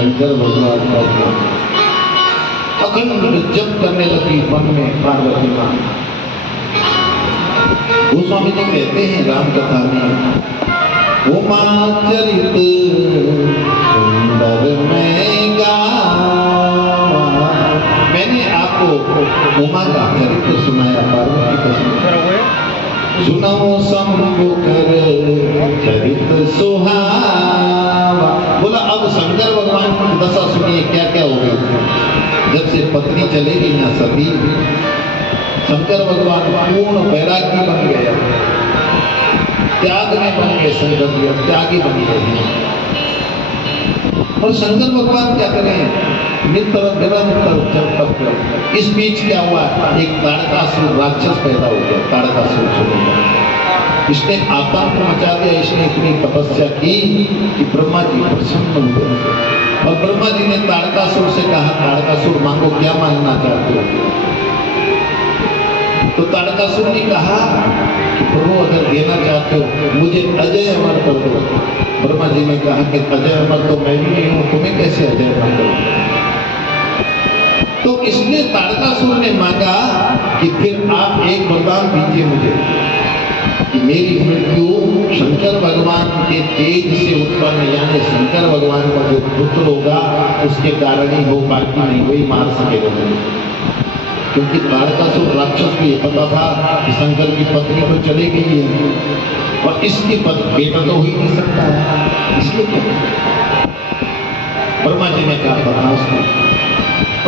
शंकर भगवान का अखंड जप करने लगी मन में पार्वती मां। गोस्वामी जी कहते हैं राम कथा में, उमा चरित सुंदर में गावा। मैंने आपको उमा का चरित्र सुनाया, पार्वती का सुनाया। सुनाओ शंभु कर चरित सुहावा। बोला अब शंकर भगवान की दशा सुनिए, क्या क्या हो गई। जब से पत्नी चली गई ना सती, शंकर भगवान पूर्ण वैरागी बन गया, त्याग में बन गए। शंकर जी अब त्यागी बन गए। और शंकर भगवान क्या करें, निरंतर जब तक। इस बीच क्या हुआ, एक ताड़कासुर राक्षस पैदा हो गया। ताड़कासुर इसने आतंक मचा दिया। इसने इतनी तपस्या की कि ब्रह्मा जी प्रसन्न हुए और ब्रह्मा जी ने ताड़कासुर से कहा, ताड़कासुर मांगो, क्या मांगना चाहते हो। तो ताड़कासुर ने कहा कि प्रभु अगर देना चाहते हो मुझे अजय अमर कर दो। ब्रह्मा जी ने कहा कि अजय अमर तो मैं भी नहीं हूं, तुम्हें कैसे अजय अमर करूं। तो इसलिए ताड़कासुर ने मांगा कि फिर आप एक वरदान दीजिए मुझे कि मेरी मृत्यु शंकर भगवान के तेज से उत्पन्न, यानी शंकर भगवान का जो पुत्र होगा उसके कारण ही हो, बाकी नहीं कोई मार सकेगा। क्योंकि ताड़कासुर राक्षस को ये पता था कि शंकर की पत्नी तो चली गई है और इसकी बेटा तो हो ही नहीं सकता है, इसलिए ब्रह्मा जी ने कहा पता उसको।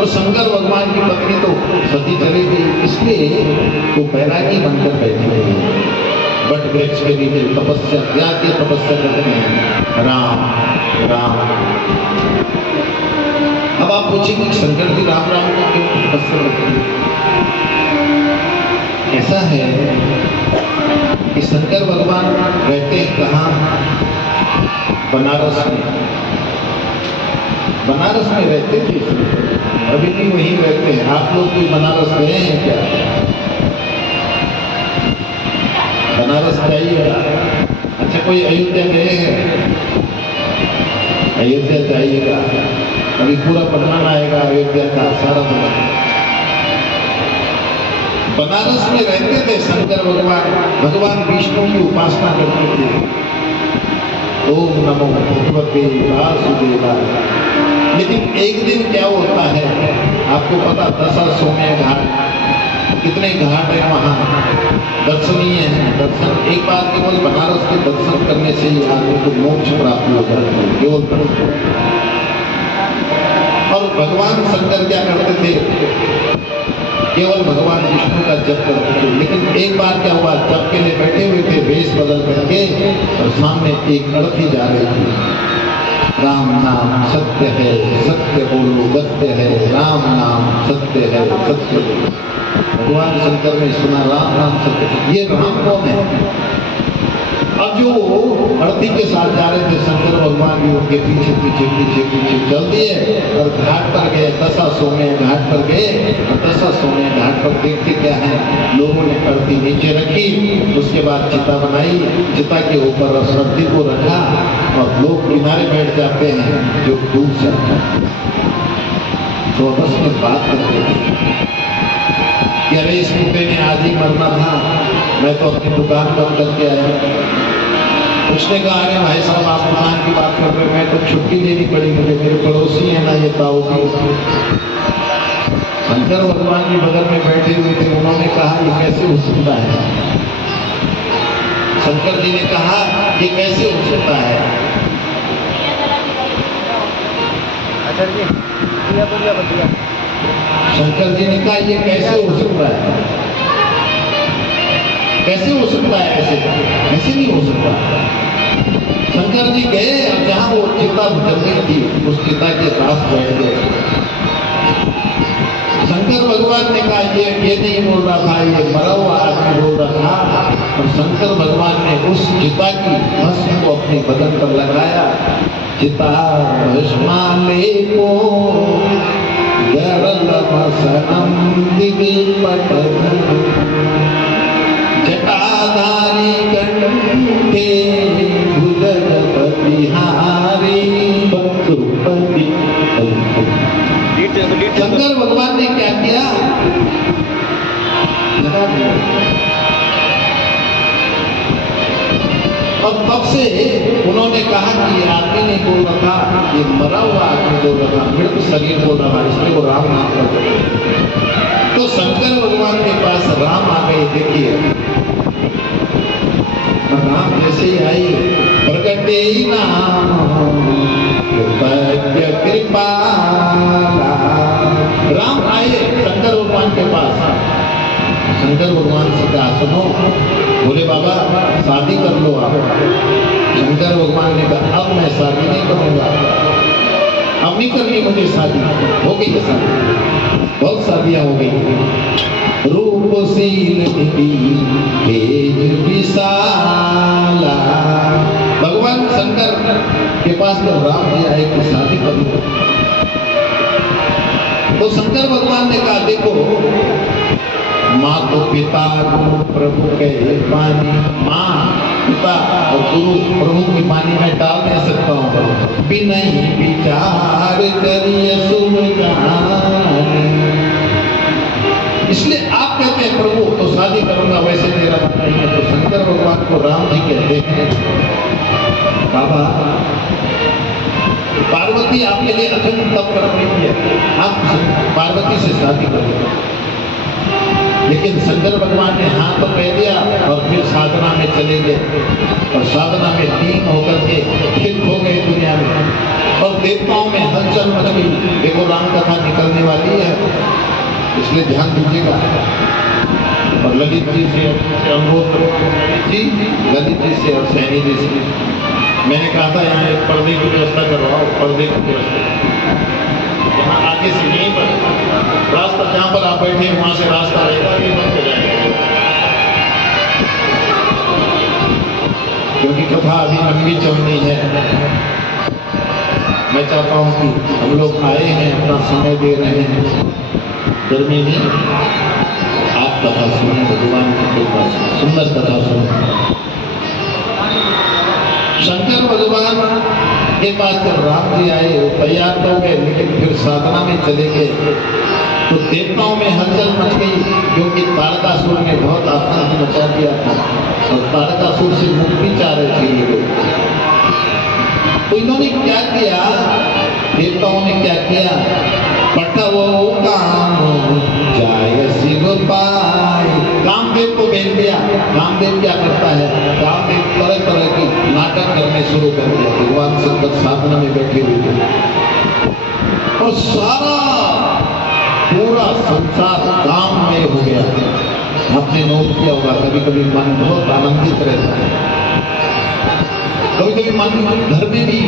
और शंकर भगवान की पत्नी तो सती चली गई, इसलिए वो बैरागी बनकर बैठी रही है। बट वृक्ष के नीचे तपस्या, क्या की तपस्या करते हैं, राम राम। अब आप पूछेंगे शंकर जी राम राम को क्यों तपस्या करते हैं। ऐसा है कि शंकर भगवान रहते हैं कहाँ, बनारस में। बनारस में रहते थे, अभी भी वहीं रहते हैं। आप लोग भी बनारस गए हैं क्या, बनारस जाइएगा। अच्छा कोई अयोध्या गए हैं, अयोध्या जाइएगा, अभी पूरा वर्णन आएगा अयोध्या का सारा वर्णन। बनारस में रहते थे शंकर भगवान, भगवान विष्णु की उपासना करते थे। ओम नमो भगवते वासुदेवाय। लेकिन एक दिन क्या होता है आपको पता, दशाश्वमेध घाट, कितने घाट है वहाँ, दर्शनीय है। दर्शन एक बार केवल बनारस के दर्शन करने से ही आदमी को मोक्ष प्राप्त हो जाता है, केवल दर्शन। और भगवान शंकर क्या करते थे, केवल भगवान विष्णु का जप करते थे। लेकिन एक बार क्या हुआ, जप के लिए बैठे हुए थे वेश बदल करके, और सामने एक लड़की जा रही थी। राम नाम सत्य है, सत्य बोलो सत्य है, राम नाम सत्य है, सत्य बोलो। भगवान शंकर ने सुना राम नाम सत्य, ये राम कौन है। अब जो अर्थी के साथ जा रहे थे शंकर भगवान भी उनके पीछे पीछे पीछे पीछे चल दिए और घाट पर गए। दशाश्वमेध घाट पर गए और दशाश्वमेध घाट पर देखते क्या है, लोगों ने अर्थी नीचे रखी, उसके बाद चिता बनाई, चिता के ऊपर अर्थी को रखा और लोग किनारे बैठ जाते हैं जो डूब जाते हैं। तो आपस में बात करते थे कि अरे इस कुत्ते ने आज ही मरना था, मैं तो अपनी दुकान बंद करके आया। उसने कहा अरे भाई साहब आप दुकान की बात कर रहे, मैं तो छुट्टी लेनी पड़ी मुझे, मेरे पड़ोसी है ना ये ताऊ जी। शंकर भगवान भी बगल में बैठे हुए थे, उन्होंने कहा ये कैसे हो सकता है। शंकर जी ने कहा ये कैसे हो सकता है। शंकर जी ने कहा ये कैसे हो सकता है, कैसे हो सकता है, ऐसे नहीं हो सकता। शंकर जी गए और जहां वो चिता जमी थी उस चिता के पास बैठ गए। शंकर भगवान ने कहा ये नहीं बोल रहा था, ये मरा हुआ आदमी बोल रहा था। और शंकर भगवान ने उस चिता की भस्म को अपने बदन पर लगाया। चिता भस्माले को गरलमसनम दिव्यपटम जटाधारी कंठे भुजगपतिहारी बंधुपति से उन्होंने कहा कि ये आदमी नहीं बोल रहा था, ये मरा हुआ आदमी बोल रहा था, मृत शरीर बोल रहा था, इसलिए वो राम नाम करते। तो शंकर भगवान के पास राम आ गए। देखिए राम जैसे ही आई, प्रगटे नाम कृपाला, राम आए शंकर भगवान के पास। शंकर भगवान से कहा सुनो, बोले बाबा शादी कर लो आप। शंकर भगवान ने कहा अब मैं शादी नहीं करूंगा, अब नहीं करनी मुझे शादी। हो गई है शादी, बहुत शादियां हो गई। रूपशील तेज विशाला, भगवान शंकर के पास जब राम जी आए कि शादी कर लो, तो शंकर भगवान ने कहा देखो माँ तो पिता गुरु प्रभु के पानी, माँ पिता और गुरु प्रभु की पानी में डाल नहीं सकता हूँ, बिना ही विचार करिए सुन जाने। इसलिए आप कहते हैं प्रभु तो शादी करूंगा, वैसे मेरा बताइए। तो शंकर भगवान को राम जी कहते हैं बाबा पार्वती आपके लिए अखंड तप कर रही है, आप पार्वती से शादी करें। लेकिन शंकर भगवान ने हाँ तो कह दिया और फिर साधना में चले गए, और साधना में लीन होकर के फिर खो गए दुनिया में, और देवताओं में हलचल मच गई। देखो राम कथा निकलने वाली है, इसलिए ध्यान दीजिएगा। और ललित जी से अनुरोध जी, ललित जी से और सैनी जी से मैंने कहा था यहाँ एक पर्दे की व्यवस्था करवाओ, पर्दे की व्यवस्था यहाँ आगे से यहीं पर रास्ता, जहाँ पर आप बैठे हैं वहां से रास्ता रहेगा, ये बंद हो जाएगा, क्योंकि कथा अभी लंबी चलनी है। मैं चाहता हूँ कि हम लोग आए हैं, अपना समय दे रहे हैं गर्मी में, आप कथा सुने, भगवान की कृपा से सुंदर कथा सुने। शंकर भगवान के पास जब राम जी आए, तैयार तो हो गए, लेकिन फिर साधना में चले गए, तो देवताओं में हलचल मच गई, क्योंकि तारकासुर ने बहुत आतंक मचा दिया था, और तारकासुर से मुक्ति चाह रहे थे ये लोग। तो इन्होंने क्या किया, देवताओं ने क्या किया, पटवो काम जाय शिव पाए, कामदेव को भेज दिया। कामदेव क्या करता है, कामदेव तरह तरह की नाटक करने शुरू कर दिया। भगवान शंकर साधना में बैठे हुए थे, और सारा पूरा संसार काममय हो गया। आपने नोट किया होगा, कभी कभी मन बहुत आनंदित रहता है, कभी कभी मन घर में भी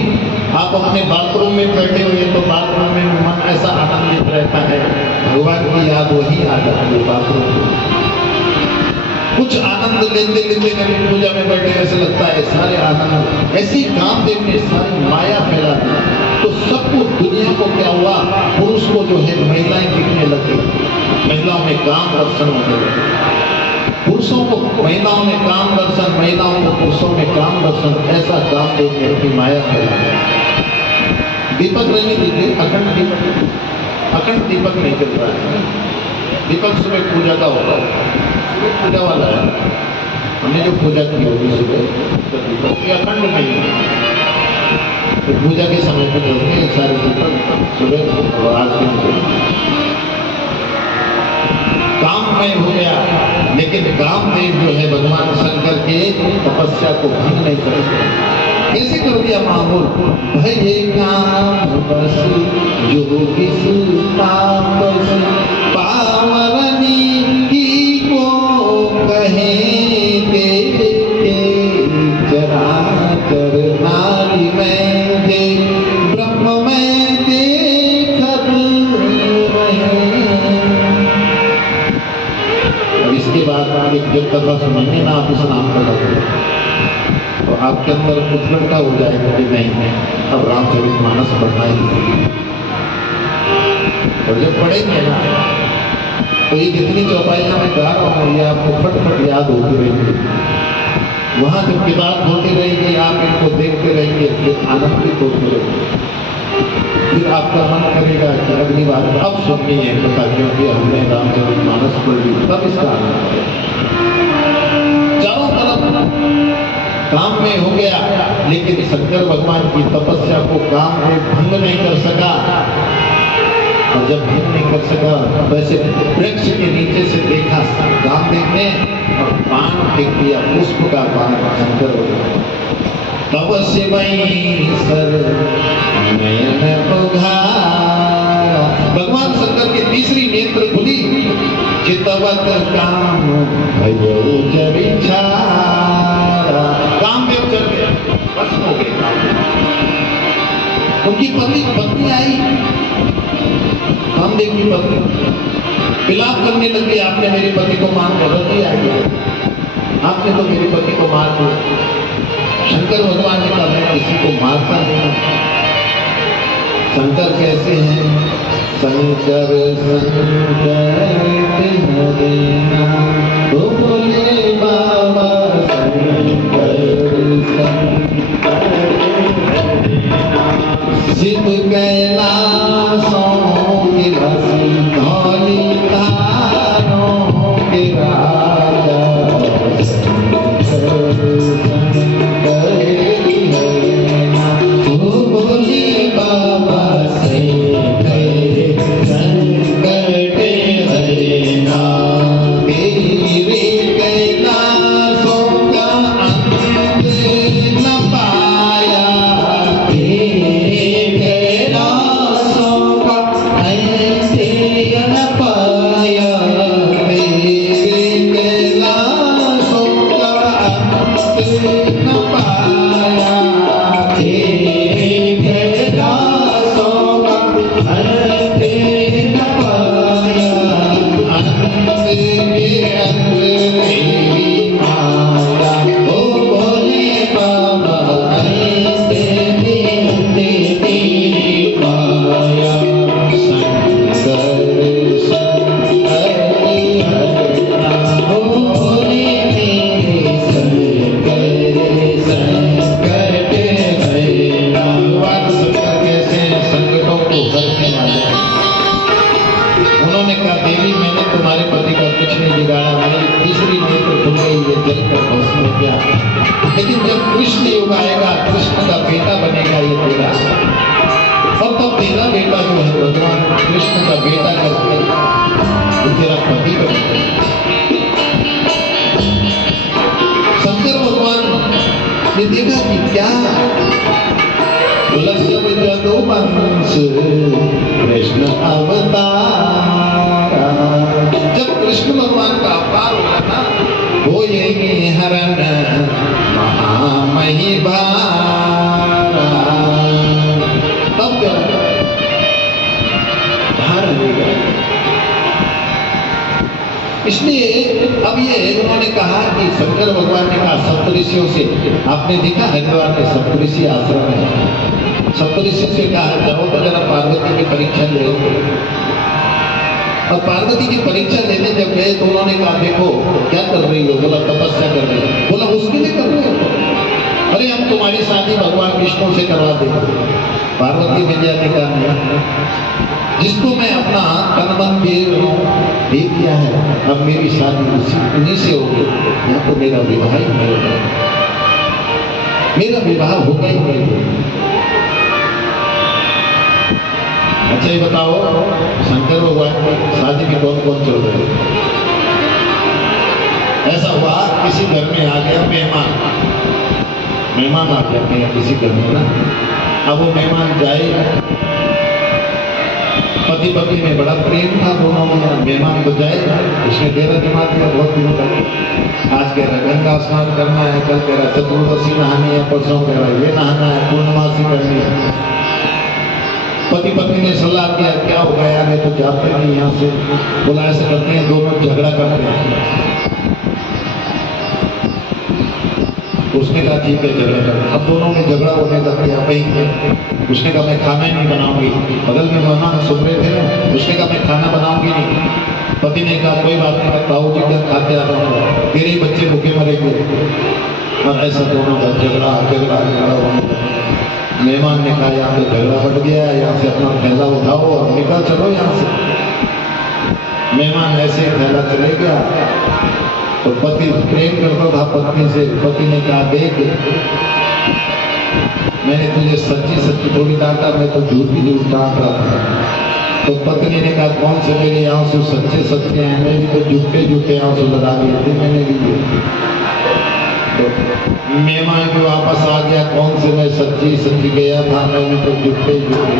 आप अपने बाथरूम में बैठे हुए तो बाथरूम में मन ऐसा आनंदित रहता है, भगवान की याद वही आ जाती है बाथरूम में। कुछ आनंद लेते लेते कभी पूजा में बैठे ऐसे लगता है सारे आनंद, ऐसी कामदेव ने सारी माया फैला दी। तो सबको दुनिया को क्या हुआ, पुरुष को जो है महिलाएं दिखने लगी, महिलाओं में काम दर्शन होने लगे, पुरुषों को महिलाओं में काम दर्शन, महिलाओं को पुरुषों में काम दर्शन, ऐसा कामदेव की माया फैला। दीपक रहने दीजिए, अखंड दीपक, अखंड दीपक नहीं चल रहा है। दीपक सुबह पूजा का होगा, पूजा वाला है, हमने जो पूजा की होगी सुबह तो दीपक ये अखंड नहीं है, तो पूजा के समय पे चलते हैं सारे दीपक सुबह और आरती में। काममय हो गया, लेकिन कामदेव जो है भगवान शंकर के तपस्या को भंग नहीं कर सकते। कैसे कर दिया माहौल, भये काम बस जो किस तापस पावरनी की को कहे देते चराचर नारी में दे ब्रह्म में देखत रहे। इसके बाद आप एक जब कथा सुनेंगे ना, आप इस नाम का लगेगा तो आपके अंदर उत्कंठा हो जाएगा कि नहीं अब रामचरितमानस पढ़ना ही। और जब पढ़ेंगे ना तो ये जितनी चौपाइयां मैं गा रहा हूँ ये आपको फटफट याद होती रहेंगी। वहां जब किताब होती रहेगी आप इनको देखते रहेंगे, फिर आनंदित होते रहेंगे, फिर आपका मन करेगा कि अगली बार अब सुननी है कथा, क्योंकि हमने रामचरितमानस पढ़ ली, तब इसका आनंद चारों तरफ काम में हो गया, लेकिन शंकर भगवान की तपस्या को काम में भंग नहीं कर सका। और जब भंग नहीं कर सका, वैसे वृक्ष के नीचे से देखा काम देखने और बाण फेंक दिया, पुष्प का बाण शंकर भगवान। तब शिवई सर नयन पुघारा, भगवान शंकर की तीसरी नेत्र खुली, चितवत काम भयो जरिछारा, काम में चल गया, बस हो गया। उनकी पत्नी आई, कामदेव की पत्नी विलाप करने लगी, आपने मेरे पति को मार दिया, आपने तो मेरे पति को मार दिया। शंकर भगवान ने कहा मैं किसी को मारता नहीं। शंकर कैसे हैं? शंकर तो बोले बाबा शंकर शिव कैलाशों के बसी धौली तारों के राजा लेकिन जब कृष्ण युग आएगा, कृष्ण का बेटा बनेगा ये तेरा, और तब तेरा बेटा जो है भगवान कृष्ण का बेटा करके वो तेरा पति बनेगा। शंकर भगवान ने देखा कि क्या वंश कृष्ण अवतार, जब कृष्ण भगवान का अवतार होगा ना, वो ये हरण महामहिमा, तब क्या बाहर आएगा। इसलिए अब ये उन्होंने कहा कि शंकर भगवान ने कहा सप्तऋषियों से, आपने देखा हरिद्वार में सप्तऋषि आश्रम है, सप्तऋषि से कहा जाओ तो जरा पार्वती की परीक्षा ले। और पार्वती की परीक्षा लेने जब गए तो उन्होंने कहा देखो क्या कर रही हो, बोला तपस्या कर रही हो, बोला उसके लिए कर रहे हो, अरे हम तुम्हारी शादी भगवान विष्णु से करवा देंगे। पार्वती मैया ने कहा जिसको मैं अपना तन मन दे दिया है, अब मेरी शादी उन्हीं से होगी, यहाँ तो मेरा विवाह ही नहीं होगा, मेरा विवाह होगा ही नहीं। अच्छा ये बताओ शंकर भगवान की शादी में कौन कौन चल रहे? ऐसा हुआ किसी घर में आ गया मेहमान आ जाते हैं किसी घर में ना, अब वो मेहमान जाए, पति पत्नी में बड़ा प्रेम था दोनों में, मेहमान तो जाए, उसने डेरा जमा दिया बहुत दिनों तक, आज कह रहा गंगा स्नान करना है, कल कह रहा चतुर्दशी नहानी है, परसों कह रहा ये नहाना है, पूर्णमासी करनी है। पति पत्नी ने सलाह किया क्या होगा यार, ये तो जाते नहीं यहाँ से, बोला ऐसे करते हैं दोनों झगड़ा करते हैं। उसने कहा ठीक है झगड़ा करते, अब दोनों में झगड़ा होने लग गया भाई। उसने कहा मैं खाना ही नहीं बनाऊंगी, बगल में मेहमान सुन रहे थे ना, उसने कहा मैं खाना बनाऊंगी नहीं। पति ने कहा कोई बात नहीं, ताऊ जी का खाते आ जाऊंगा, तेरे बच्चे भूखे मरेंगे। और ऐसा दोनों का झगड़ा होने लगा। मेहमान ने कहा यहाँ पे झगड़ा बढ़ गया, यहाँ से अपना थैला उठाओ और निकल चलो यहाँ से। मेहमान ऐसे थैला चले गया, तो पति प्रेम करता था पत्नी से, पति ने कहा देख मैंने तुझे सच्ची सच्ची थोड़ी डांटा, मैं तो झूठी झूठ डांट रहा था। तो पत्नी ने कहा कौन से मेरे आंसू सच्चे सच्चे हैं, मैं भी तो झूठे झूठे आंसू लगा दिए थे मैंने भी। तो मेहमान के वापस आ गया, कौन से मैं सच्ची सच्ची गया था, मैंने तो झूठे झूठे,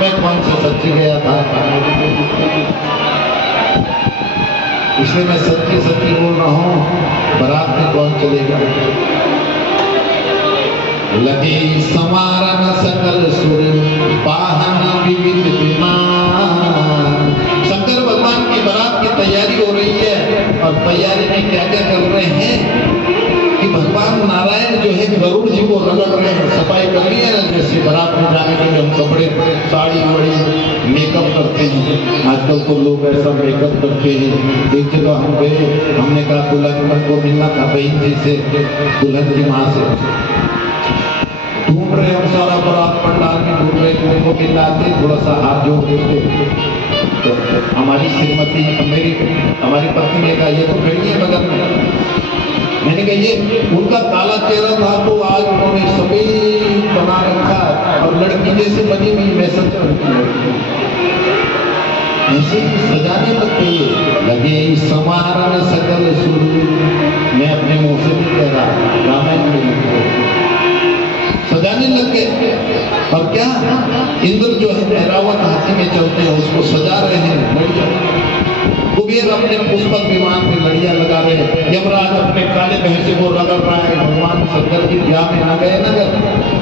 मैं कौन से सच्ची गया था, इसलिए मैं सच्ची सच्ची बोल रहा हूँ। बारात में कौन चलेगा? लगे संवारन सकल सुर पाहन विविध विमान। शंकर भगवान की बारात की तैयारी हो रही है और तैयारी में क्या क्या कर रहे हैं कि भगवान नारायण जो है गरुड़ जी को रगड़ रहे हैं। सफाई कर ली है ना, जैसे बारात में जाने के लिए हम कपड़े साड़ी वाड़ी मेकअप करते हैं। आजकल तो लोग ऐसा मेकअप करते हैं। एक जगह हम गए, हमने कहा दुल्हन को मिलना था बहन जी से, दुल्हन की माँ से ढूंढ रहे हम सारा बारात पंडाल में ढूंढ रहे थे, उनको मिलाते थोड़ा सा हाथ जोड़ देते। तो हमारी श्रीमती हमारी पत्नी ने कहा ये तो खड़ी है बगल में। मैंने कहा ये उनका काला चेहरा था तो आज उन्होंने सफेद बना रखा और लड़की जैसे बनी हुई मैसेज ऐसे ही सजाने लगते लगे समारन सकल सुर। मैं अपने मुंह से नहीं कह रहा, रामायण में सजाने लग गए। और क्या इंद्र जो है ऐरावत हाथी में चलते हैं उसको सजा रहे हैं लड़िया। कुबेर अपने पुष्पक विमान में लड़िया लगा रहे हैं। यमराज अपने काले भैंसे को रगड़ रहा है। भगवान शंकर की ब्याह में आ गए नगर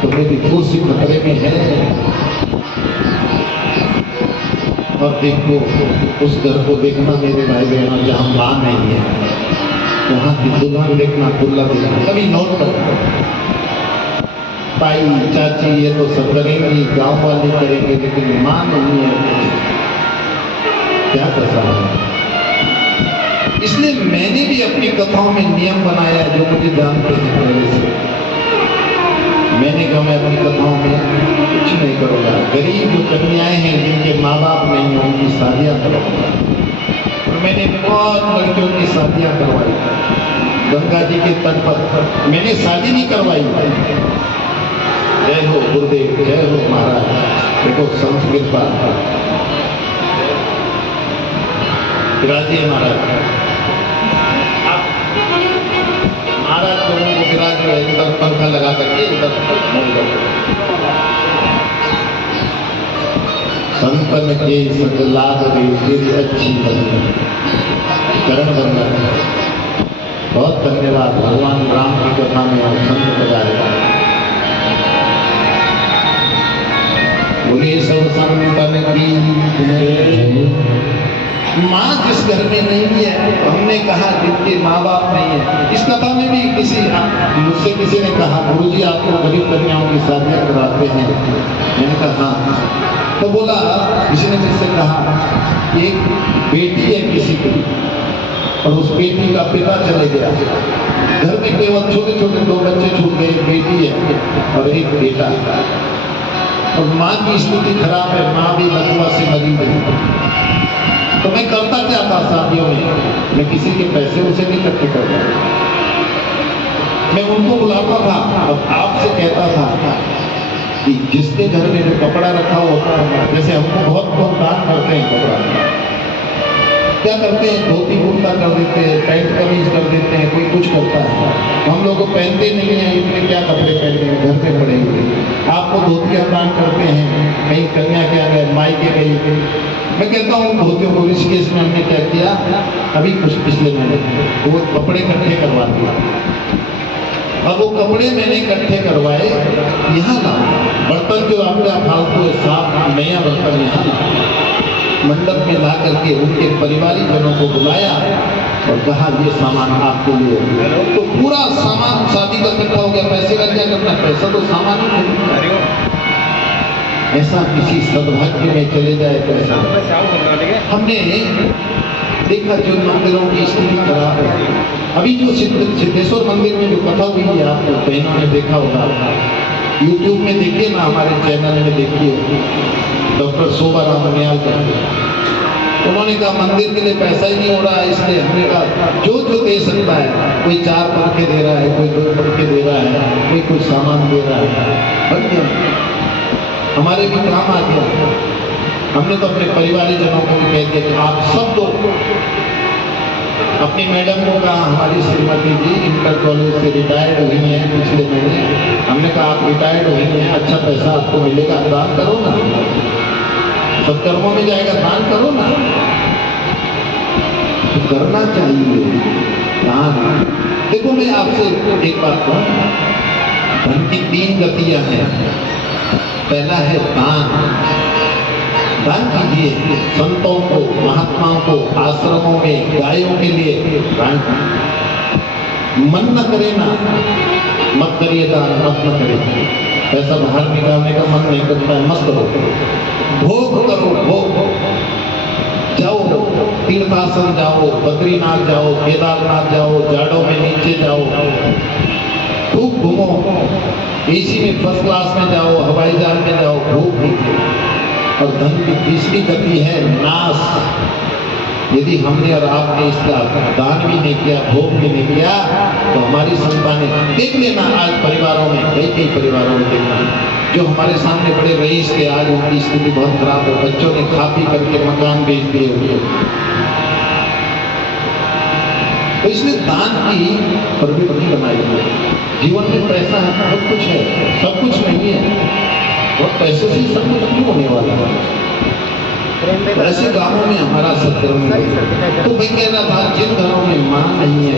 तो मेरी कुर्सी खतरे में है। और देखो उस घर को देखना मेरे भाई बहनों जहाँ मां नहीं है, वहां की दुल्हन देखना, दुल्हा देखना। कभी नोट करना ताई चाची ये तो सब करेंगी, गांव वाले करेंगे, लेकिन मां नहीं है, क्या कर सकता है। इसलिए मैंने भी अपनी कथाओं में नियम बनाया जो मुझे जानते हैं पहले से। मैंने कहा मैं अपनी कथाओं में कुछ नहीं करूँगा। गरीब जो कन्याएं हैं जिनके माँ बाप नहीं हैं उनकी शादियाँ करवाऊंगा। और मैंने बहुत लड़कियों की शादियाँ करवाई। गंगा जी के तट पर मैंने शादी नहीं करवाई। जय हो गुरुदेव, जय हो महाराज। देखो संस्कृत बात विराजिए महाराज। महाराज लोगों को विराज है, उधर पंखा लगा करके उधर संतन के सजलाद रे अच्छी बनी चरण बंदन। बहुत धन्यवाद। भगवान राम की कथा में हम संत बजाएगा। बोले सब संतन की माँ जिस घर में नहीं है, हमने कहा जिनके माँ बाप नहीं है। इस कथा में भी मुझसे किसी ने कहा गुरुजी आप तो गरीब कन्याओं की शादियाँ कराते हैं। मैंने कहा हाँ। तो बोला किसी ने मुझसे कहा एक बेटी है किसी की और उस बेटी का पिता चले गया, घर में केवल छोटे छोटे 2 बच्चे छूट गए, बेटी है और एक बेटा, और माँ की स्थिति खराब है, माँ भी लकवा से मरी गई। तो मैं करता क्या था शादियों में, मैं किसी के पैसे उसे नहीं इकट्ठे करता, मैं उनको बुलाता था और आपसे कहता था कि जिसके घर में जो कपड़ा रखा होता है, जैसे हमको बहुत लोग दान करते हैं कपड़ा, क्या करते हैं धोती कुर्ता कर देते हैं, पैंट कमीज कर देते हैं, कोई कुछ करता है, तो हम लोग को पहनते नहीं हैं, इतने क्या कपड़े पहनते हैं, घर पे पड़े हुए। आपको धोतियाँ दान करते हैं, कहीं कन्या क्या गए मायके गई। मैं कहता हूँ धोतियों को ऋषिकेश में हमने क्या किया, अभी कुछ पिछले महीने वो कपड़े इकट्ठे करवा दिया। अब वो कपड़े मैंने इकट्ठे करवाए, यहाँ ला बर्तन जो आपका फालतू है साफ नया बर्तन यहाँ ला, मंडप में ला करके उनके परिवारी जनों को बुलाया और कहा ये सामान आपके लिए। तो पूरा सामान शादी का इकट्ठा हो गया। पैसे का क्या करना, पैसा तो सामान ही नहीं। ऐसा किसी सद्भाग्य में चले जाए पैसा। हमने देखा जो मंदिरों की स्थिति खराब है। अभी जो सिद्धेश्वर मंदिर में जो कथा हुई है, आपको बहनों ने देखा होगा, यूट्यूब में देखिए ना, हमारे चैनल में देखिए, डॉक्टर शोभा राम मनियाल करके उन्होंने कहा मंदिर के लिए पैसा ही नहीं हो रहा है, इसलिए हमने कहा जो जो दे सकता है, कोई 4 पंखे दे रहा है, कोई 2 पंखे दे रहा है, कोई कुछ सामान दे रहा है, बन गया, हमारे भी काम आ गया। हमने तो अपने परिवारी जनों को भी कह दिया कि आप सब दो। अपनी मैडम को कहा, हमारी श्रीमती जी इंटर कॉलेज से रिटायर्ड हुई हैं पिछले महीने, हमने कहा आप रिटायर्ड हुई हैं, अच्छा पैसा आपको मिलेगा, दान करो ना, सब कर्मों में जाएगा, दान करो ना। तो करना चाहिए दान। देखो मैं आपसे एक बात कहूँ, धन की 3 गतियां हैं। पहला है दान। दान कीजिए संतों को, महात्माओं को, आश्रमों में गायों के लिए दान कीजिए। मन न करे ना, मत करिए दान, मत न करिए। पैसा बाहर निकालने का मन नहीं करता है, मत करो। भोग करो, भोग जाओ, तीर्थासन जाओ, बद्रीनाथ जाओ, केदारनाथ जाओ, जाड़ों में नीचे जाओ, खूब घूमो, एसी में फर्स्ट क्लास में जाओ, हवाई जहाज में जाओ, भोग कीजिए। और धन की तीसरी गति है नाश। यदि हमने और आपने इसका दान भी नहीं किया, भोग भी नहीं किया, तो हमारी संतानें, देख लेना आज परिवारों में, कई परिवारों में देखना, जो हमारे सामने बड़े रईस थे, आज उनकी स्थिति बहुत खराब है, बच्चों ने खा पी करके मकान बेच दिए हुए। तो इसलिए दान की प्रवृत्ति बनाई है। जीवन में पैसा है, बहुत कुछ है, सब कुछ नहीं है, और पैसे से सब कुछ नहीं होने वाला है। ऐसे गांवों में हमारा सत्कर्म है। तो मैं कह रहा था, जिन घरों में मां नहीं है,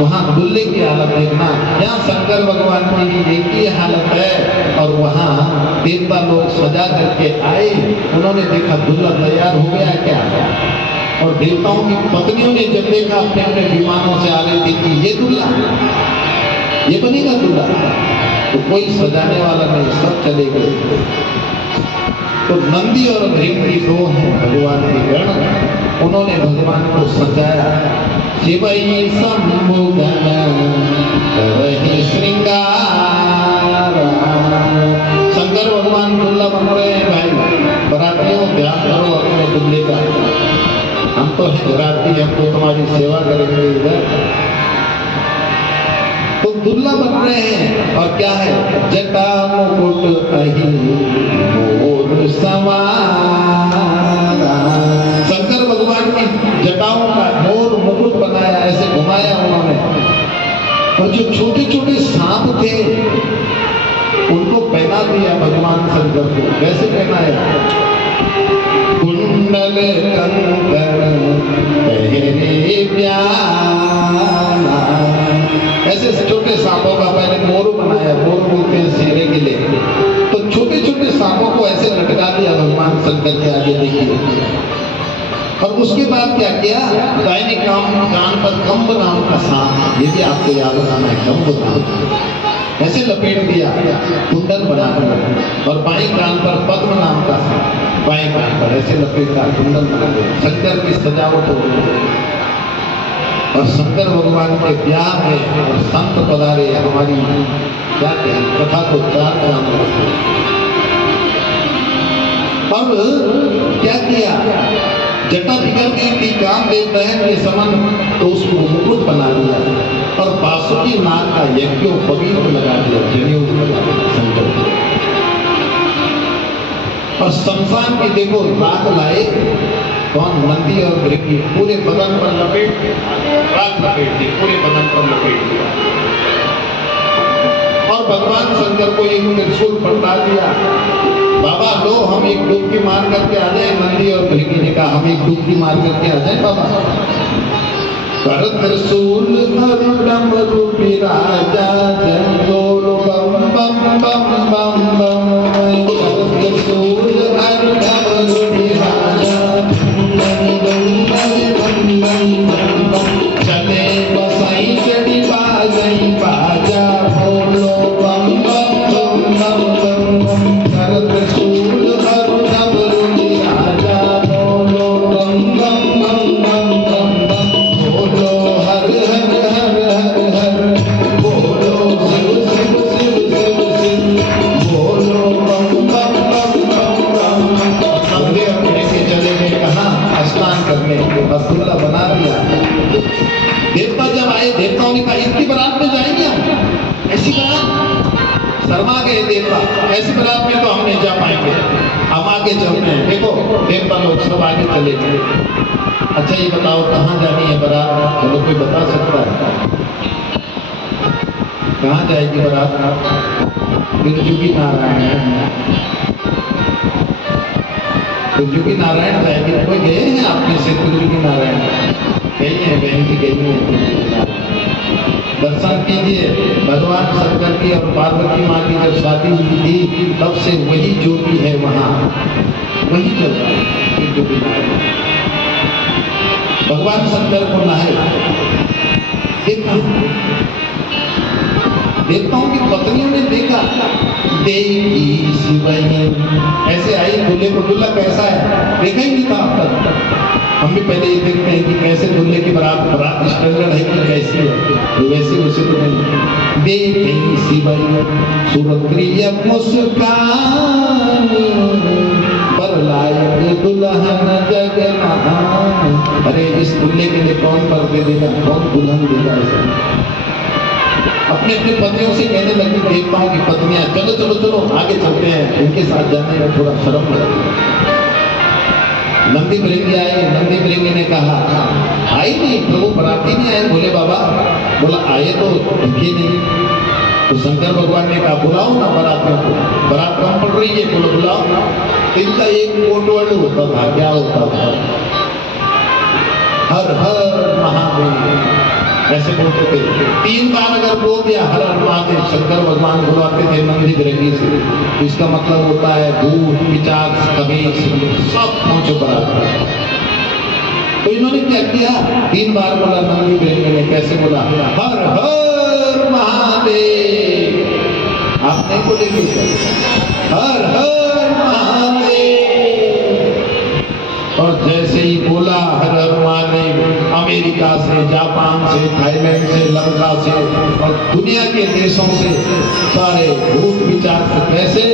वहाँ दुल्हे की हालत देखना। यहाँ शंकर भगवान की भी एक ही हालत है, और वहाँ देवता लोग सजा करके आए, उन्होंने देखा दुल्हा तैयार हो गया क्या, और देवताओं की पत्नियों ने जब देखा अपने अपने विमानों से आ रही थी कि ये दुल्हा, ये बनेगा दुल्हा, तो कोई सजाने वाला नहीं, सब चले गए। तो नंदी और भृंगी 2 हैं भगवान के गण, उन्होंने भगवान को सजाया। शिवई शंभु गण करहि श्रृंगार। शंकर भगवान दुल्हा बन रहे हैं भाई। बरातियों ध्यान करो अपने दुल्हे का, हम तो बराती, हम तो तुम्हारी सेवा करेंगे इधर। तो दुल्हा बन रहे हैं, और क्या है, जटा मुकुट अहि मोर सवारा। शंकर भगवान की जटाओं का मोर मुकुट बनाया, ऐसे घुमाया उन्होंने। और जो छोटे छोटे सांप थे उनको पहना दिया भगवान शंकर को। कैसे पहनाया, कुंडल कंकण पहरे प्याला। ऐसे छोटे सांपों का पहले मोर बनाया, मोर बोलते हैं शेरे के लिए। तो छोटे छोटे सांपों को ऐसे लटका दिया भगवान शंकर के आगे, देखिए। और उसके बाद क्या किया, दाहिने कान पर कंब नाम का सांप, ये भी आपको याद रखना है, कंब नाम, ऐसे लपेट दिया कुंडल बनाकर। और बाएं कान पर पद्म नाम का सांप, बाएं कान पर ऐसे लपेटा कुंडल बना दिया। शंकर की सजावट हो गई। और शंकर भगवान के ब्याह में और संत पधारे, हमारी क्या कहें, कथा को 4 काम करते। अब क्या किया, जटा बिगड़ गई थी, कामदेव दहन के समन, तो उसको मुकुट बना दिया, और बासुकी नाग का यज्ञोपवीत लगा दिया, जनेऊ लगा दिया शंकर। और शमशान की देखो राख लाए, कौन, नंदी और भृंगी, पूरे बदन पर लपेट, राख लपेट दी, पूरे बदन पर लपेट दिया। और भगवान शंकर को एक त्रिशूल पकड़ा दिया। बाबा लो, हम एक डुबकी मार करके आ जाए। नंदी और भृंगी ने कहा, हम एक डुबकी मार करके आ जाए बाबा। कर त्रिशूल अरुणम रूपी राजा, जंगोल बम बम बम बम बम। कर त्रिशूल अरुणम रूपी राजा, चले बसाई चढ़ी बाजई बाजा, बोलो बम बम बम बम बम। कर त्रिशूल अरुणम रूपी राजा, बोलो बम बम बम बम बम बम। बोलो हर हर हर हर हर, बोलो शर्मा गए देवता, ऐसी बारात में तो हम नहीं जा पाएंगे, हम आगे चलते हैं। देखो देवता लोग सब आगे चले गए। अच्छा ये बताओ कहाँ जानी है बारात? चलो कोई बता सकता है कहाँ जाएगी बारात? त्रिजुगी नारायण, त्रिजुगी नारायण जाएगी। कोई गए हैं आप में से त्रिजुगी नारायण? गई है बहन जी, गई है। दर्शन कीजिए, भगवान शंकर की और पार्वती माँ की जब शादी हुई थी तब से वही ज्योति है वहाँ, वही चल रहा है त्रिजुगी नारायण। भगवान शंकर को नहाए देखा, देवताओं की पत्नियों ने देखा, देवी शिवनी ऐसे आई, दूल्हे को दूल्हा कैसा है देखा ही नहीं था अब तक। हम भी पहले ये देखते हैं कि कैसे दूल्हे की बारात स्टैंडर्ड है कि कैसी है, तो वैसे वैसे तो नहीं। देवी शिवनी सुरप्रिय मुस्कान, पर लायक दुल्हन जगमहान। अरे इस दूल्हे के लिए कौन पर्दे देगा, कौन दुल्हन देगा? अपने अपने पत्नियों से कहने लगी, देवताओं की पत्नियां, चलो चलो चलो आगे चलते हैं, इनके साथ जाने में थोड़ा शर्म लगती है। नंदी भृंगी आए, नंदी भृंगी ने कहा आई नहीं प्रभु, बराती नहीं आए। बोले बाबा, बोला आए तो दिखे नहीं। तो शंकर भगवान ने कहा बुलाओ ना बारातियों को, बारात कम पड़ रही है, बोलो बुलाओ। इनका एक कोटवर्ड होता था, क्या होता था? हर हर महादेव ऐसे बोलते थे। 3 बार अगर बोल दिया हर हर महादेव, शंकर भगवान बुलाते थे नंदी भृंगी से। तो इसका मतलब होता है भूत पिशाच कबीर सब पहुंचो बारात। तो इन्होंने क्या किया, 3 बार बोला नंदी भृंगी ने। कैसे बोला? हर हर महादेव। आप नहीं बोलेंगे हर हर महादेव? और जैसे ही बोला हर हर महादेव, अमेरिका से, जापान से, थाईलैंड से, लंका से और दुनिया के देशों से सारे भूत विचार कैसे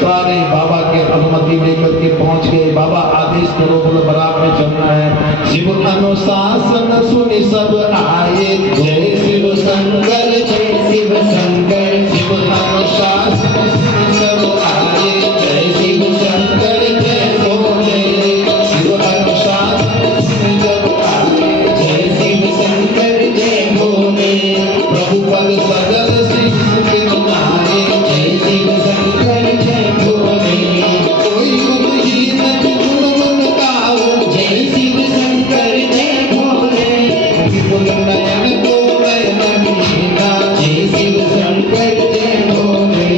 सारे बाबा के अनुमति लेकर के पहुंच गए। बाबा आदेश करो, बोलो बारात में चलना है। शिव अनुशासन सुनि सब आए, जय शिव शंकर जय शिव शंकर। शिव अनुशासन सुनि सब आए, जय शिव शंकर जय भोले। शिव अनुशासन सुनि सब आए, जय शिव शंकर जय भोले। प्रभु पद सजल शीश के तुम्हारे, जय शिव शंकर जय भोले। कोई गुणहीन गुण गुण गाओ, जय शिव शंकर जय भोले। विपुल नयन को नयन मीना, जय शिव शंकर जय भोले।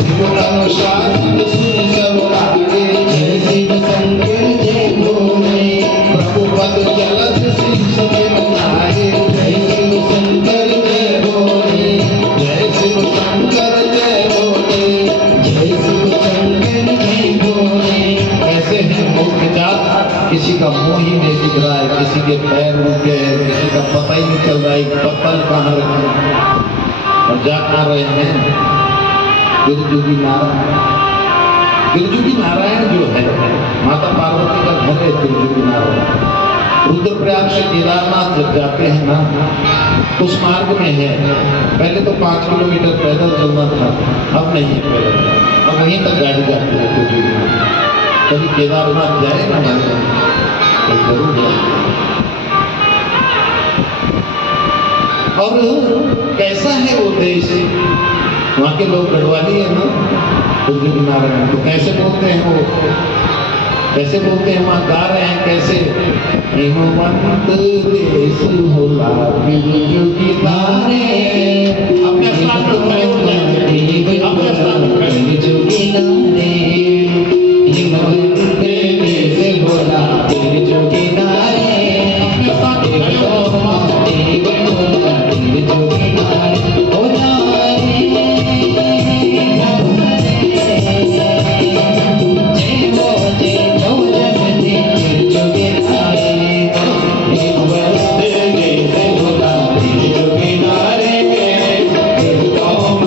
शिव अनुशासन सुनि सब आए, जय शिव शंकर जय भोले। प्रभु पद जलद शीश के तुम्हारे, जय शिव शंकर जय भोले। जय शिव शंकर जय भोले, जय शिव शंकर जय भोले। ऐसे हैं भूत विचार, किसी का मुंह ही नहीं दिख रहा है, किसी के पैर रुके हैं, किसी का पता ही नहीं चल रहा है पत्तल कहाँ रखे और जा कहाँ रहे हैं। त्रिजुगी नारायण, त्रिजुगी नारायण जो है माता पार्वती का घर है त्रिजुगी नारायण। रुद्रप्रयाग से केदारनाथ जब जाते हैं ना, उस मार्ग में है। पहले तो 5 किलोमीटर पैदल चलना था, अब नहीं है पैदल, अब वहीं तक गाड़ी जाती है त्रिजुगी नारायण। कभी केदारनाथ जाए ना तो जरूर जाए। और कैसा है वो देश, वहाँ के लोग गढ़वाली है ना त्रिजुगी नारायण, तो कैसे बोलते हैं वो, कैसे बोलते हैं वहाँ गा रहे हैं कैसे, हिमवंत देश होला त्रिजुगी नारायण। अपने स्थान पर खड़े हो जाएंगे, अपने स्थान पर खड़े। त्रिजुगी नारायण, हिमवंत देश होला त्रिजुगी नारायण। अपने स्थान पर खड़े हो, त्रिजुगी नारायण हो जाए। Oh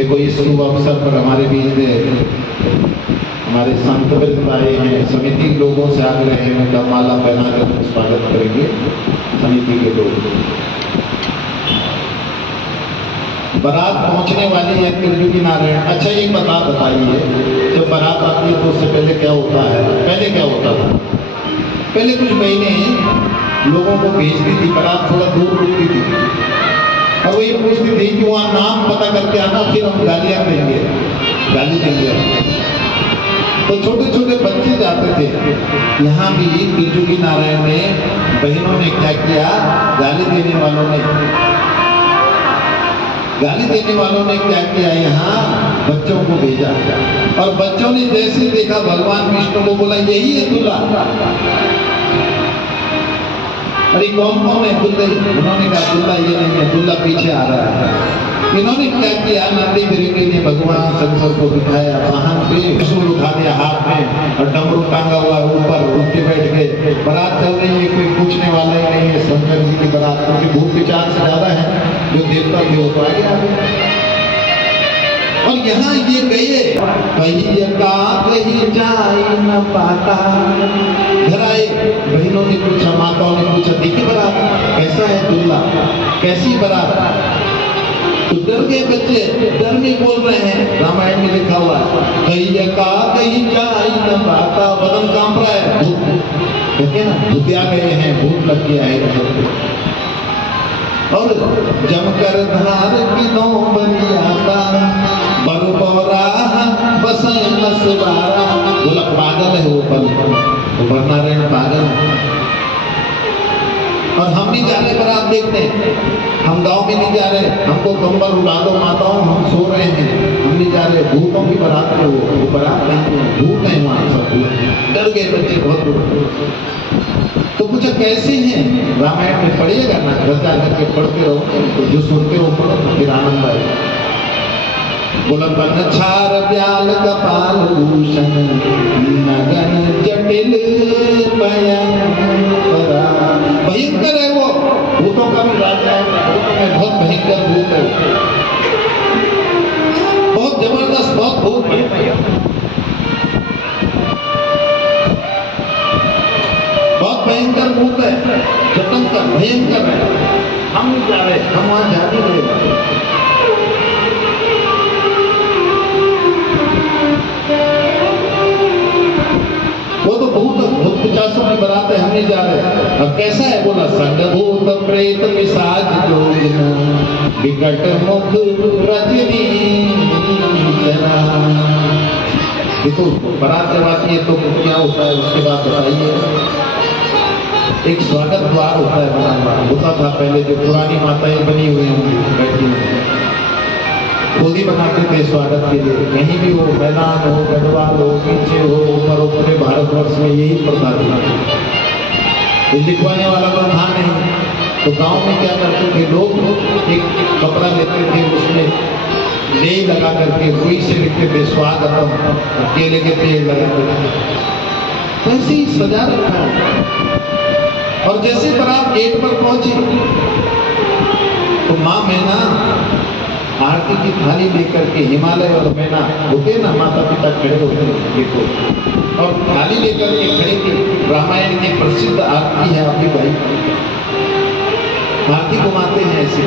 देखो इस शुभ अवसर पर हमारे बीच में हमारे संत वृंद आए हैं। समिति के लोगों से आग्रह है उनका माला पहनाकर स्वागत करेंगे समिति के लोग। बारात पहुंचने वाली है त्रिजुगी नारायण। अच्छा ये बताइए, जब बारात आती है तो उससे पहले क्या होता है? पहले क्या होता था? पहले कुछ महीने लोगों को भेजती थी बारात, थोड़ा दूर रुकती थी और वो ये पूछती थी कि वहाँ नाम पता करके आना, फिर हम गालियाँ देंगे, गाली देंगे। तो छोटे छोटे बच्चे जाते थे। यहाँ भी त्रिजुगी नारायण ने, बहनों ने क्या किया, गाली देने वालों ने क्या किया, यहाँ बच्चों को भेजा और बच्चों ने जैसे देखा भगवान विष्णु को, बोला यही है दूल्हा। अरे कौन है दूल्हा? उन्होंने कहा दूल्हा ये नहीं है, दूल्हा पीछे आ रहा है। इन्होंने क्या किया, नंदी बिरंगे ने भगवान शंकर को बिठाया वाहन पे, त्रिशूल उठा दिया हाथ में और डमरू टांगा हुआ ऊपर, उठ के बैठ गए। बारात चल रही है, कोई पूछने वाला ही नहीं है शंकर जी की बारात, क्योंकि भूख विचार से ज्यादा है। जो देवता थे वो तो आगे आ गए। और यहाँ ये गए, कहीं जा न पाता। घर आए, बहनों ने पूछा, माताओं ने पूछा, देखिए बारात कैसा है दूल्हा, कैसी बारात? तो डर गए बच्चे, डर में बोल रहे हैं। रामायण में लिखा हुआ है, कहीं जा न पाता, बदन कांप रहा है, कहते ना भूतिया गए हैं, भूत लग गया है। और जमकर धार की नौ बनियाता, बरबौरा बस नसवारा। बोला पागल है वो बल नारायण पागल है। और हम नहीं जा रहे बारात देखने, हम गांव में नहीं जा रहे, हमको कंबल उड़ा दो माताओं, हम सो रहे हैं, हम नहीं जा रहे। भूतों की बारात में वो बारात नहीं है, भूत है वहाँ सब। डर गए बच्चे बहुत। तो पूछा कैसे हैं? रामायण में पढ़िएगा ना, घर जा करके पढ़ते रहो, तो जो सुनते हो पढ़ो, फिर आनंद आएगा। बोला बनछार ब्याल कपाल भूषण, नगन जटिल भयंकर है वो, भूतों का भी राजा है, भूतों में बहुत भयंकर भूत है, बहुत जबरदस्त, बहुत भूत है, बहुत भयंकर भूत है, जटंकर भयंकर है। हम नहीं जा रहे, हम वहां जा नहीं रहे। वो तो भूत पिशाचों में बरात है, हम नहीं जा रहे। अब कैसा है? बोला संग भूत प्रेत पिशाच जोगिना, विकट मुख रजनी जना। देखो बारात जब आती है तो क्या होता है, उसके बाद बताइए। एक स्वागत द्वार होता है, बना होता था पहले, जो पुरानी माताएं बनी हुई होंगी बैठी हुई, खुद ही बनाते थे स्वागत के लिए। कहीं भी हो, मैदान हो, गढ़वाल हो, पीछे हो, ऊपर हो, पूरे भारतवर्ष में यही प्रथा थी। लिखवाने वाला तो था नहीं, तो गांव में क्या करते थे लोग, एक कपड़ा लेते थे, उसमें ले लगा करके रुई से लिखते थे स्वागतम, केले के पेड़ लगाते थे, ऐसे ही सजा रखा। और जैसे बारात गेट पर पहुंची तो माँ मैना आरती की थाली लेकर के, हिमालय और मैना होते ना, माता पिता खड़े होते देखो, और थाली लेकर के खड़े थी। रामायण की प्रसिद्ध आरती है आपकी भाई, आरती घुमाते हैं ऐसे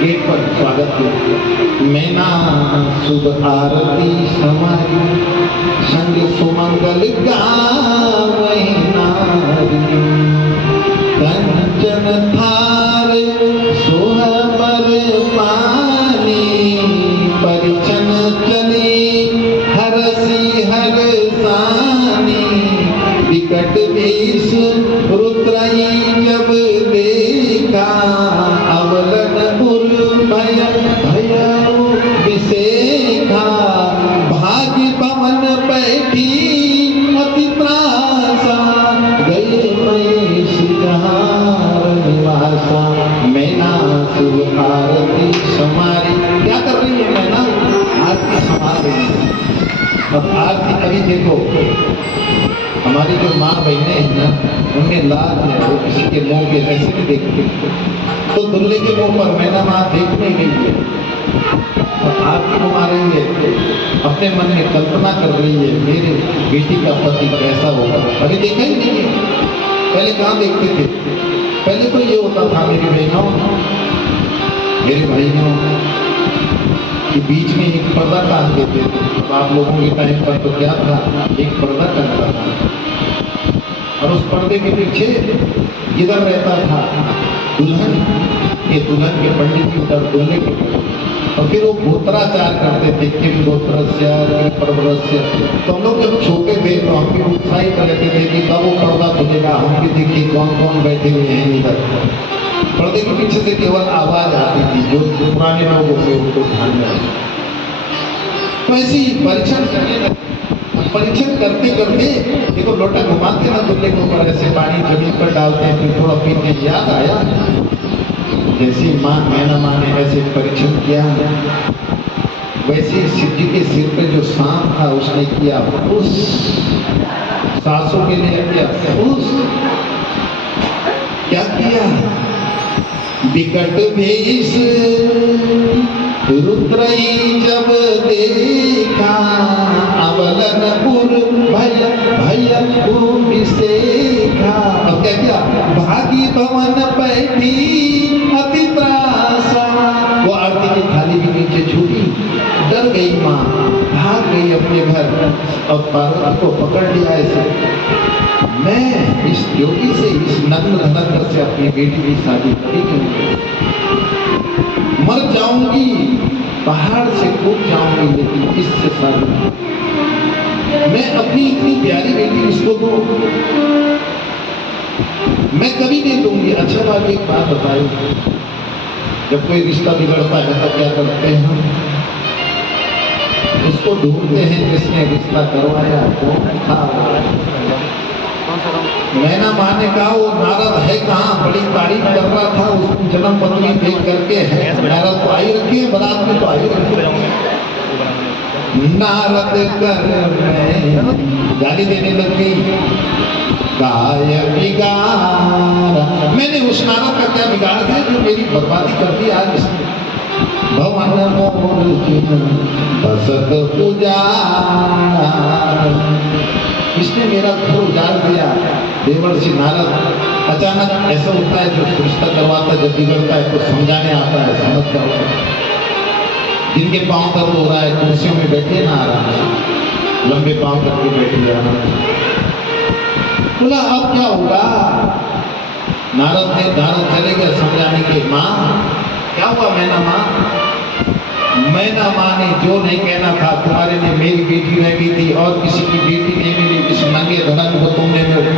गेट पर स्वागत के। मैना शुभ आरती समारी, संग सुमंगल गावै नारी, कंचन थार सोहबर पानी, परिचन चली हरसी हरसानी, विकट वेश रुद्रई जब देखा, अवलन उर भय भयउ विसेखा, भाग्य पवन बैठी अति त्रासा, गए महेश जहाँ निवासा। मैना शुभ आरती समारी, क्या कर रही है मैना? आरती संभाल रही है। अब आरती अभी देखो, हमारी जो माँ बहनें हैं ना, उनमें लाज है, वो किसी के मुंह के ऐसे नहीं देखते, तो दुल्हे के मुंह पर मैना माँ देखने गई है और आरती घुमा अपने मन में कल्पना कर रही है मेरे बेटी का पति कैसा होगा। अभी देखा ही नहीं है, पहले कहाँ देखते थे। पहले तो ये होता था मेरी बहनों मेरे भाइयों कि बीच में एक पर्दा टांग देते थे। तो आप लोगों के टाइम पर तो क्या था, एक पर्दा टंगा था और उस पर्दे के पीछे इधर रहता था दुल्हन के पंडित जी उधर दूल्हे के, और फिर वो गोत्राचार करते थे किम गोत्रस्य किम परवरस्य। तो हम लोग जब छोटे थे तो हम भी उत्साहित रहते थे कि कब वो पर्दा खुलेगा, हम भी देखिए कौन कौन बैठे हुए हैं इधर। पर्दे के पीछे से केवल आवाज आती थी, जो पुराने लोग होते उनको ध्यान में। तो ऐसे ही परीक्षण करने लगे। परीक्षण करते करते देखो लोटा घुमाते ना दूल्हे के ऊपर, ऐसे पानी जमीन पर डालते हैं, फिर थोड़ा पीते, याद आया जैसे माँ मैना माँ ने ऐसे परीक्षण किया, वैसे शिव जी के सिर पे जो सांप था उसने किया उस सासों के लिए किया उस क्या किया, विकट भेष रुद्रई जब देखा, अवलनपुर भय भय विसेखा। अब क्या किया, भागी भवन बैठी अति त्रासा। वो आरती की थाली भी नीचे छूटी, डर गई माँ, भाग गई अपने घर और पार्वती को पकड़ लिया। ऐसे मैं इस योगी से, इस नग्न धनंतर से अपनी बेटी की शादी करेंगे, मर जाऊंगी, पहाड़ से कूद जाऊंगी, लेकिन इससे शादी मैं अपनी इतनी प्यारी बेटी इसको दो, मैं कभी नहीं दूंगी। अच्छा बात एक बात बताई, जब कोई रिश्ता बिगड़ता है तो क्या करते हैं हम, उसको ढूंढते हैं जिसने रिश्ता करवाया कौन था। मैना माँ ने कहा वो नारद है कहाँ, बड़ी तारीफ कर रहा था, उसको जन्म पत्री देख करके है। नारद तो आई रखी है, बारात में तो आई रखी है। नारद कर गाली देने लग गई, काय बिगाड़, मैंने उस नारद का क्या बिगाड़ दिया जो मेरी बर्बादी कर दी आज इसने। भवन मोर बसत उजाड़ा, इसने मेरा घर उजाड़ दिया। देवर्षि नारद, अचानक ऐसा होता है जो रिश्ता करवाता जब बिगड़ता है तो समझाने आता है, समझ कर जिनके पांव दर्द हो रहा है कुर्सियों में बैठे ना आराम से, लंबे पांव करके बैठे जाना। बोला अब क्या होगा, नारद चले गए समझाने के। माँ क्या हुआ मैना माँ, मैना माँ ने जो नहीं कहना था, तुम्हारे लिए मेरी बेटी रह गई थी और किसी की बेटी नहीं मिली, इस नंगे धड़क को तुमने मेरे।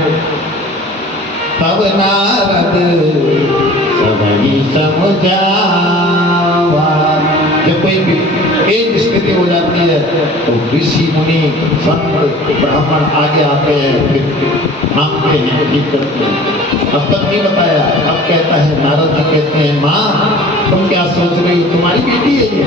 तब नारद सभी समझावा, जब कोई एक स्थिति हो जाती है तो ऋषि मुनि संत ब्राह्मण आगे आते हैं, फिर मांगते हैं, ठीक करते हैं। अब तक नहीं बताया, अब कहता है नारद जी कहते हैं माँ तुम क्या सोच रही हो, तुम्हारी बेटी है ये।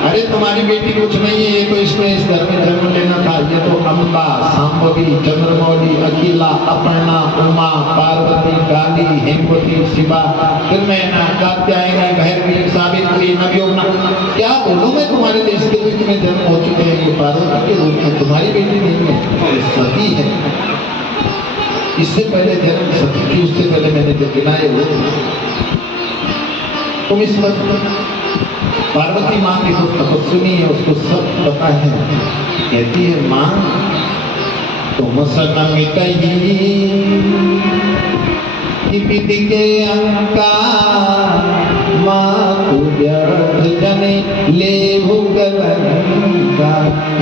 अरे तुम्हारी बेटी कुछ नहीं है, ये तो इसमें इस घर में जन्म लेना था। ये तो अम्बा, सांबवी, चंद्रमौली, अखिला, अपर्णा, उमा, पार्वती, काली, हेमवती, शिवा, त्रिनयना, कात्यायनी, भैरवी, सावित्री, नवयोगना, क्या बोलो मैं तुम्हारे देश के बीच में जन्म हो चुके हैं। ये पार्वती के रूप में तुम्हारी बेटी नहीं है, ये सती है। इससे पहले जन्म सती थी, उससे पहले मैंने जो गिनाए वो तुम इस वक्त। पार्वती माँ की तो तपस्विनी है, उसको सब पता है। कहती है माँ तुम सन मिटई विधि के अंका, माँ तू व्यर्थ जने ले गलंका।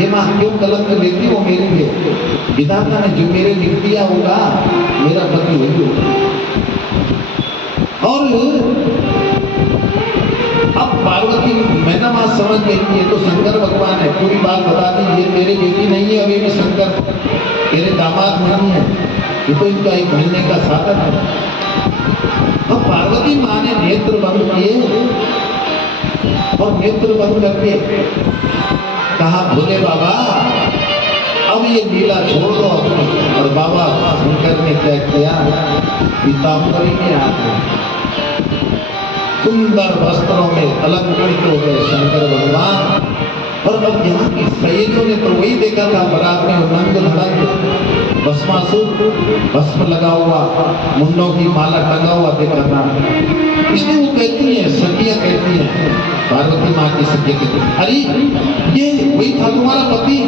ये माँ क्यों गलत लेती हो मेरे लिए, विधाता ने जो मेरे लिख दिया होगा मेरा पति वही होगा। और अब पार्वती मैना माँ समझ गई ये तो शंकर भगवान है, पूरी बात बता दी, ये मेरी बेटी नहीं है, अभी भी शंकर तेरे दामाद नहीं है, ये तो इनका एक मिलने का साधन है। अब पार्वती माँ ने नेत्र बंद किए और नेत्र बंद करके कहा भोले बाबा अब ये लीला छोड़ दो अपनी। और बाबा शंकर ने क्या किया, पीताम्बरी में आते सुंदर वस्त्रों में अलंकृत हो गए शंकर भगवान। और अब यहाँ की सहेलियों ने तो वही देखा था, बारात में नंग धड़ंग भस्मासुर, भस्म लगा हुआ, मुंडों की माला टंगा हुआ देखा था। इसलिए वो कहती है, सखियां कहती हैं, पार्वती माँ की सखियां कहती हैं, अरे ये वही था तुम्हारा पति,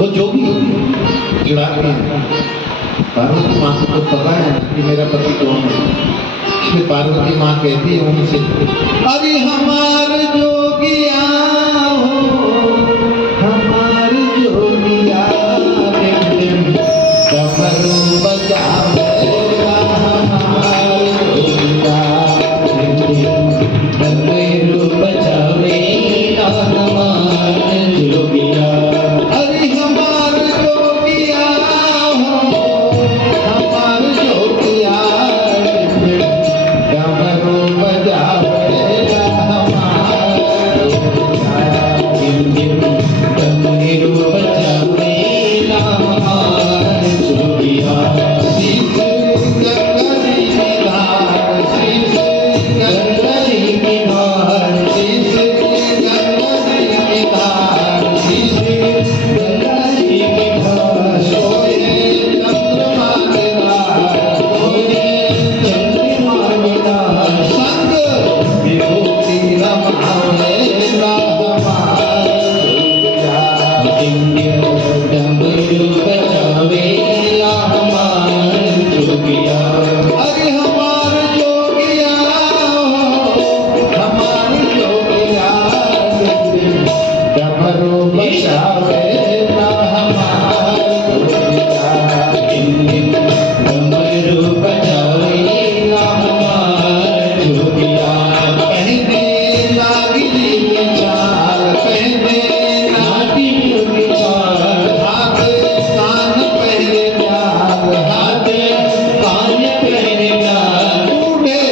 वो जोगी चिढ़ाती है। पार्वती माँ को पता है कि मेरा पति कौन है। इसलिए पार्वती माँ कहती है उनसे, अरे हमार जोगिया हो, हमार जोगिया डमरू बजावेगा, हमार जोगिया डमरू बजावेगा, हमार जोगिया। अरे हमार जोगिया हो, हमार जोगिया डमरू बजावेगा, हमार जोगिया डमरू बजावेगा, हमार जोगिया। शीश गंगरी की धार, शीश गंगरी की धार, शीश गंगरी की धार, शीश गंगरी की धार। सोए चंद्रमा के धार, सोए चंद्रमा के धार, संग विभूति रमावेगा, हमार जोगिया। डमरू बजावेगा, हमार जोगिया। अरे हमार जोगिया हो, हमार जोगिया डमरू बजावेगा, हमार जोगिया। डमरू बजावेगा, हमार जोगिया। पहने नागिनी की चाल, पहने नागिनी की चाल, हाथ कान पहने प्यार, हाथ कान पहने प्यार। बूढ़े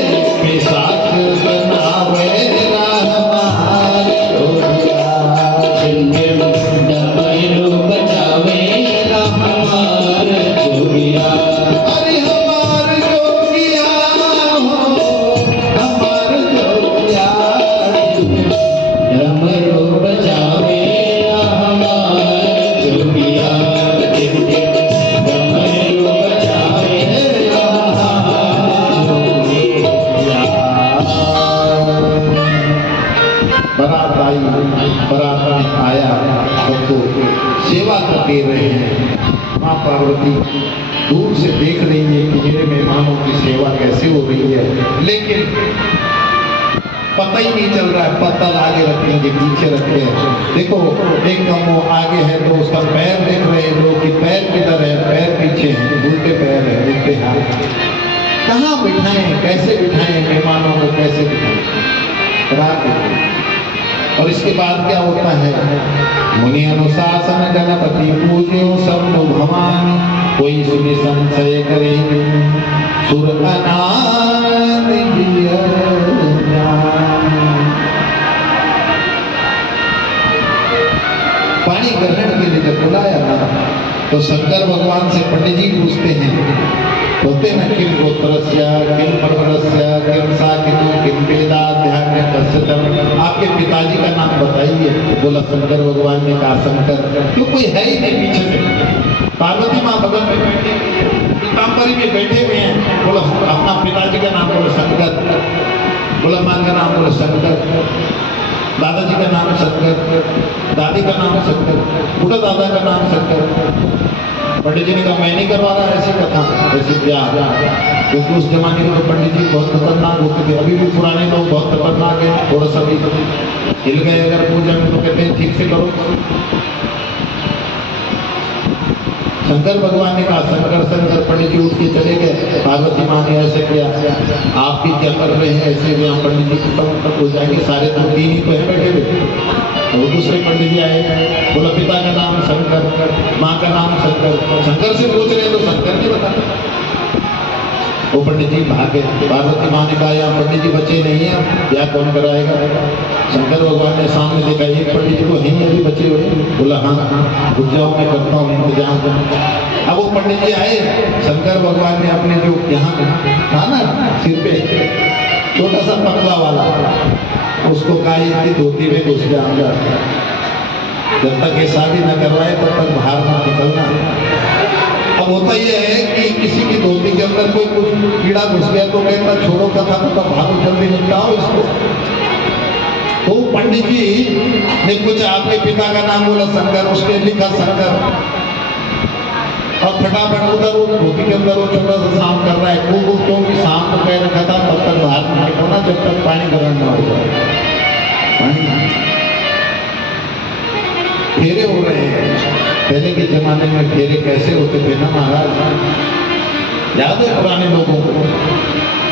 के साथ बनावेगा, हमार जोगिया। डमरू बजावेगा, हमार जोगिया। अरे हमार जोगिया हो, हमार जोगिया डमरू बजावेगा, हमार जोगिया। डमरू बजावेगा, हमार जोगिया। बारात आई, बारात में आया, सबको सेवा कर दे रहे हैं। माँ पार्वती दूर से देख रही है कि मेरे मेहमानों की सेवा कैसे हो रही है, लेकिन पता ही नहीं चल रहा है। पत्तल आगे रखे हैं, पीछे रखे हैं। देखो एक कम वो आगे है तो उसका पैर देख रहे हैं लोग कि पैर किधर है, पैर पीछे है, उल्टे पैर है, उल्टे हाथ। कहाँ बिठाएं, कैसे बिठाएं मेहमानों को, कैसे बिठाएं, रात में। और इसके बाद क्या होता है, मुनि अनुशासन गणपति पूज्यो सब भगवान, कोई सुनि संशय करे सुर अनाद जिय जान। पानी ग्रहण के लिए जब बुलाया ना, तो शंकर भगवान से पंडित जी पूछते हैं, होते न किम गोत्रस्य, किम परवरस्य, किम साकिनो, किम वेदाध्यात्म कस्यतम। आपके पिताजी का नाम बताइए। बोला शंकर भगवान ने कहा शंकर, क्यों कोई है ही नहीं पीछे से। पार्वती माँ बगल में बैठे, पीताम्बरी में बैठे हुए हैं। बोला अपना पिताजी का नाम बोलो शंकर, बोला माँ का नाम बोलो शंकर, दादाजी का नाम शंकर, दादी का नाम शंकर, बूढ़ा दादा का नाम शंकर। पंडित जी ने कहा मैं नहीं करवा रहा ऐसी कथा, ऐसी ब्याह, क्योंकि उस जमाने में तो पंडित जी बहुत खतरनाक होते थे। अभी भी पुराने लोग बहुत खतरनाक है, थोड़ा सा भी हिल गए अगर पूजा में तो कहते हैं ठीक से करो। शंकर भगवान ने कहा शंकर शंकर, पंडित जी उठ के चले गए। पार्वती माँ ने ऐसे किया, आप भी क्या कर रहे हैं ऐसे, यहाँ पंडित जी खत्म हो जाएंगे, सारे तो तीन ही तो है बैठे हुए। तो दूसरे पंडित जी आए, बोला पिता का नाम शंकर, माँ का नाम शंकर। शंकर से पूछ रहे तो शंकर ने बताया। वो पंडित जी भागे। पार्वती माँ ने कहा यहाँ पंडित जी बचे नहीं है, क्या कौन कराएगा। शंकर भगवान ने सामने देखा एक पंडित जी को ही अभी बचे हुए। बोला हाँ रुक जाओ मैं करता हूँ इंतजाम। अब वो पंडित जी आए, शंकर भगवान ने अपने जो यहाँ था ना सिर पे छोटा सा पतला वाला, उसको कहा इतनी धोती में घुस जा अंदर, जब तक ये शादी न करवाए तब तक बाहर ना निकलना। अब होता यह है कि किसी की धोती के अंदर कोई कुछ कीड़ा घुस गया तो कहता छोड़ो कथा को, तब भागो जल्दी निपटाओ इसको। तो पंडित जी ने पूछा आपके पिता का नाम बोला शंकर, उसने लिखा शंकर, और फटाफट उधर वो धोती के अंदर वो छोटा सा सांप कर रहा है खूब, क्योंकि सांप को कह रखा था तब तक बाहर नहीं निकलना जब तक पानी ग्रहण न हो जाए। फेरे हो रहे हैं, पहले के जमाने में फेरे कैसे होते थे ना महाराज, याद है पुराने लोगों को?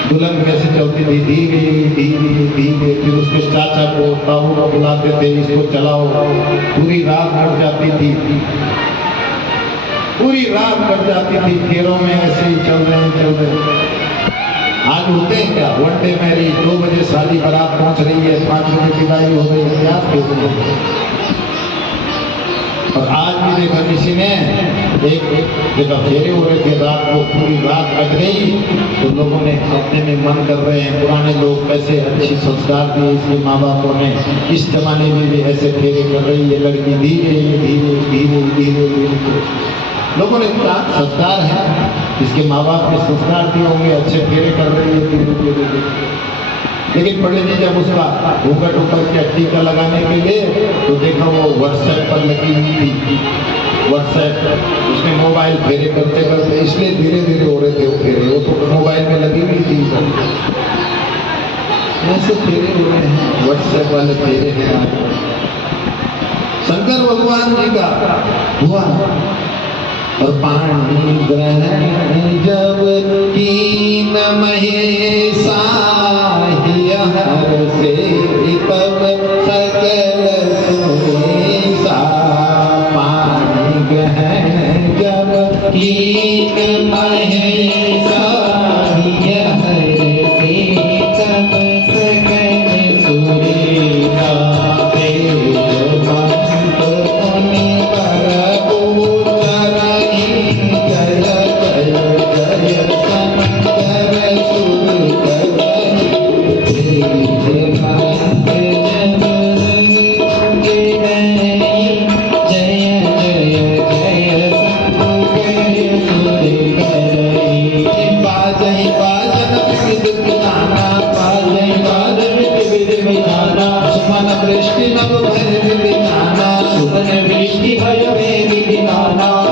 दुल्हन कैसे चलती थी, धीरे, फिर उसके चाचा को ताऊ को बुलाते थे, इसको चलाओ, पूरी रात कट जाती थी, पूरी रात कट जाती थी फेरों में, ऐसे ही चल रहे हैं। आज होते हैं क्या? वन डे मैरिज, 2 बजे शादी बारात पहुंच रही है, 5 बजे विदाई हो गई है, याद क्यों? और आज भी देखा किसी ने एक जगह फेरे हो रहे थे, रात को पूरी रात कट गई, तो लोगों ने अपने में मन कर रहे हैं पुराने लोग कैसे अच्छी संस्कार दिए इसके माँ बापों ने, इस जमाने में भी ऐसे फेरे कर रही है लड़की, धीरे लोगों ने कहा संस्कार है, इसके माँ बाप ने संस्कार दिए होंगे, अच्छे फेरे कर रही है धीरे। लेकिन पंडित जी जब उसका घूंघट ऊपर के टीका लगाने के लिए तो देखा वो व्हाट्सएप पर लगी हुई थी, व्हाट्सएप उसने मोबाइल फेरे करते करते, इसलिए धीरे हो रहे थे वो फेरे, वो तो मोबाइल में लगी हुई थी। ऐसे फेरे हो रहे हैं, व्हाट्सएप वाले फेरे हैं। शंकर भगवान जी का हुआ और पाणी ग्रहण जब कीन महेशा से तब सकल सुरेशा, पाणी ग्रहण जब कीन महेशा से तब सकल सुरेशा, वृष्टि नव भय विधाना, सुमन वृष्टि भय विधाना।